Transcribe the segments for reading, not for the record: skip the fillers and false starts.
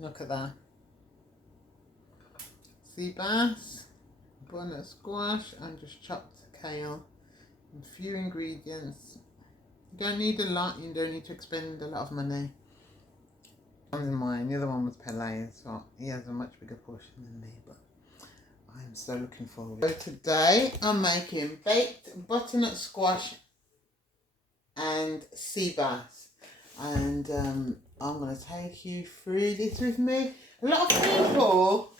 Look at that. Sea bass, butternut squash, and just chopped kale. And a few ingredients. You don't need a lot, you don't need to expend a lot of money. One was mine, the other one was Pele's, so he has a much bigger portion than me, but I'm so looking forward. So today I'm making baked butternut squash and sea bass, and I'm going to take you through this with me. A lot of people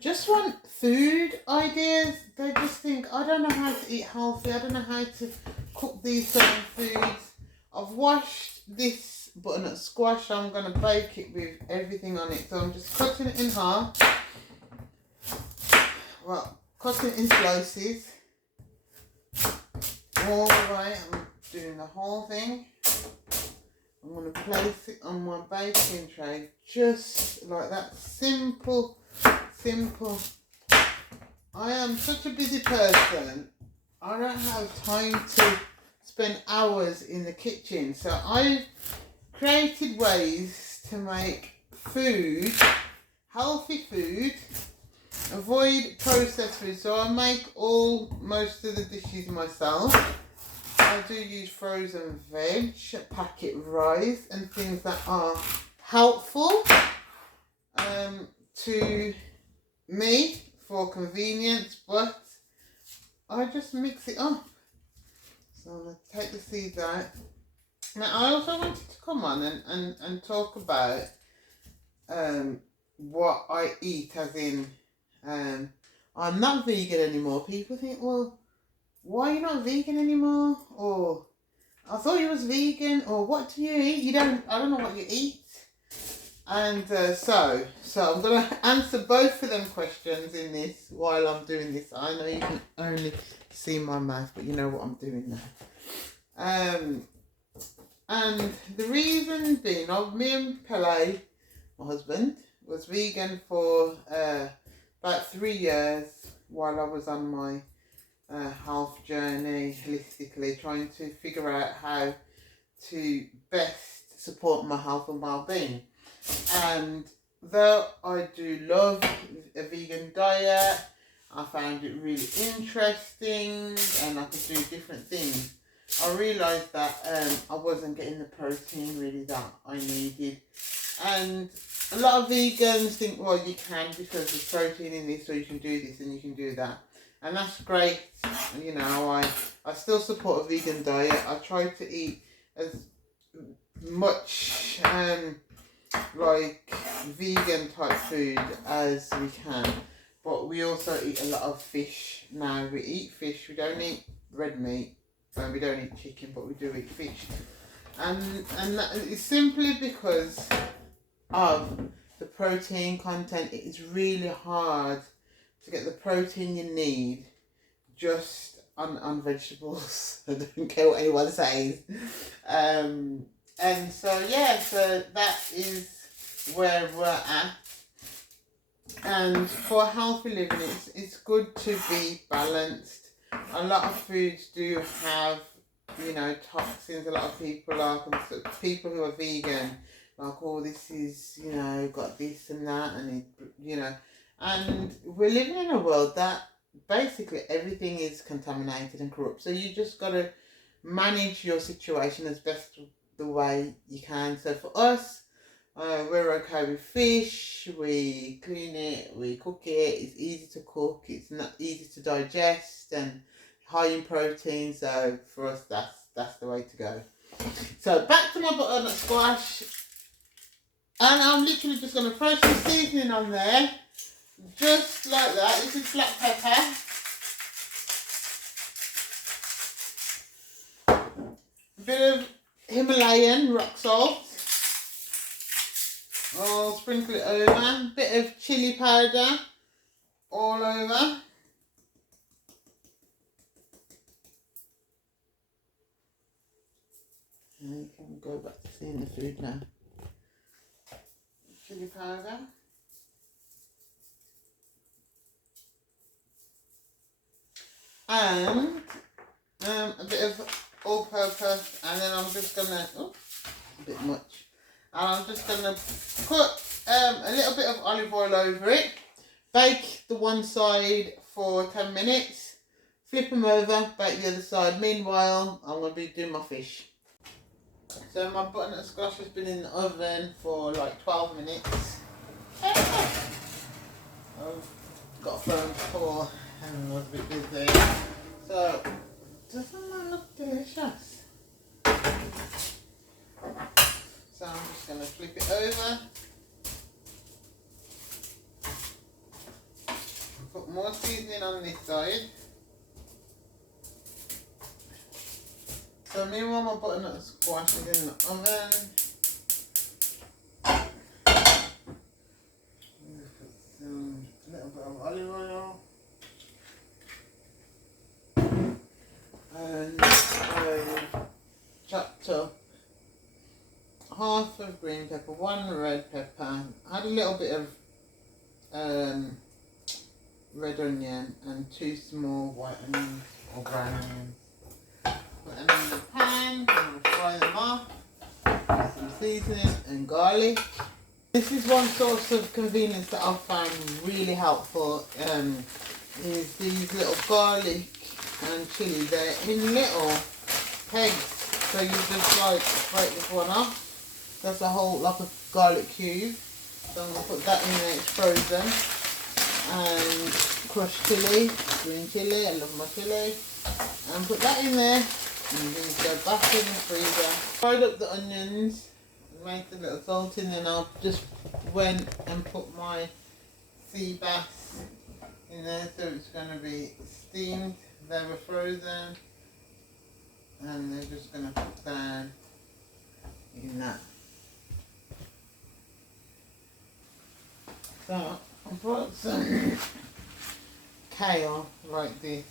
just want food ideas. They just think, I don't know how to eat healthy, I don't know how to cook these certain foods. I've washed this butternut squash, I'm going to bake it with everything on it. So I'm just cutting it in half. Well, cutting it in slices. All the way, I'm doing the whole thing. I'm going to place it on my baking tray, just like that. Simple, simple. I am such a busy person. I don't have time to spend hours in the kitchen. So I've created ways to make food, healthy food, avoid processed food. So I make most of the dishes myself. I do use frozen veg, packet rice, and things that are helpful to me for convenience, but I just mix it up. So I'm going to take the seeds out. Now I also wanted to come on and talk about what I eat, as in I'm not vegan anymore. People think, well, why are you not vegan anymore? Or I thought you was vegan. Or what do you eat? I don't know what you eat. And so I'm going to answer both of them questions in this while I'm doing this. I know you can only see my mouth, but you know what I'm doing now. And the reason being, me and Pele, my husband, was vegan for about 3 years while I was on my health journey, holistically, trying to figure out how to best support my health and well-being. And though I do love a vegan diet, I found it really interesting and I could do different things. I realised that I wasn't getting the protein really that I needed. And a lot of vegans think, well, you can because there's protein in this, so you can do this and you can do that. And that's great. You know, I still support a vegan diet. I try to eat as much like vegan type food as we can. But we also eat a lot of fish now. We eat fish. We don't eat red meat. We don't eat chicken, but we do eat fish. And that is simply because of the protein content. It is really hard to get the protein you need just on vegetables. I don't care what anyone says. And so yeah, so that is where we're at. And for healthy living, it's good to be balanced. A lot of foods do have, you know, toxins. A lot of people who are vegan, like, oh, this is, you know, got this and that, and it, you know, and we're living in a world that basically everything is contaminated and corrupt. So you just got to manage your situation as best the way you can. So for us, we're okay with fish. We clean it, we cook it. It's easy to cook. It's not easy to digest and high in protein. So for us, that's the way to go. So back to my butternut squash, and I'm literally just going to throw some seasoning on there, just like that. This is black pepper. A bit of Himalayan rock salt. I'll sprinkle it over. Bit of chili powder all over. And you can go back to seeing the food now. Chili powder. And a bit of all-purpose, and then I'm just gonna, a bit much. And I'm just gonna put a little bit of olive oil over it. Bake the one side for 10 minutes. Flip them over, bake the other side. Meanwhile, I'm going to be doing my fish. So my butternut squash has been in the oven for like 12 minutes. I've got a phone call and I was a bit busy. So, doesn't that look delicious? So I'm just going to flip it over. Put more seasoning on this side. So meanwhile my butternut squash is in the oven. Put a little bit of olive oil. And I've chopped up half of green pepper, 1 red pepper, add a little bit of red onion and 2 small white onions or brown onions. Put them in the pan, I'm going to fry them off with some seasoning and garlic. This is one source of convenience that I've found really helpful, is these little garlic and chilli. They're in little pegs, so you just like break this one off. That's a whole like a garlic cube. So I'm going to put that in there, it's frozen. And crushed chilli, green chilli, I love my chilli. And put that in there. And then go back in the freezer. Fried up the onions, make a little salt in, and I just went and put my sea bass in there, so it's going to be steamed. They were frozen, and they're just going to put down in that. So I brought some kale like this.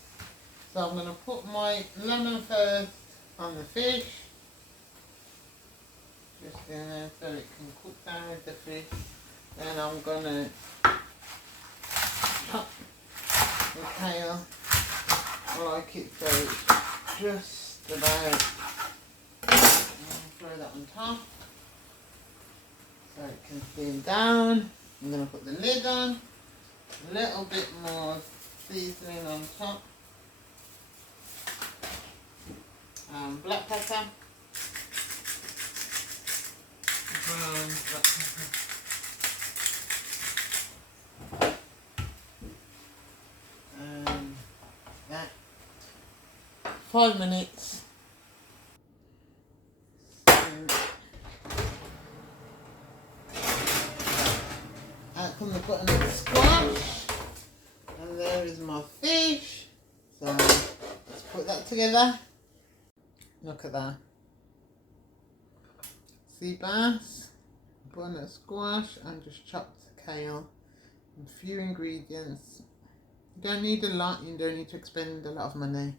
So I'm going to put my lemon first on the fish, just in there so it can cook down with the fish. Then I'm going to chop the kale. I like it so it's just about, throw that on top so it can steam down. I'm going to put the lid on, a little bit more seasoning on top. Black pepper, brown black pepper, and that. 5 minutes. Out comes the butternut squash, and there is my fish. So let's put that together. Look at that. Sea bass, butternut squash, and just chopped kale. And a few ingredients. You don't need a lot, you don't need to expend a lot of money.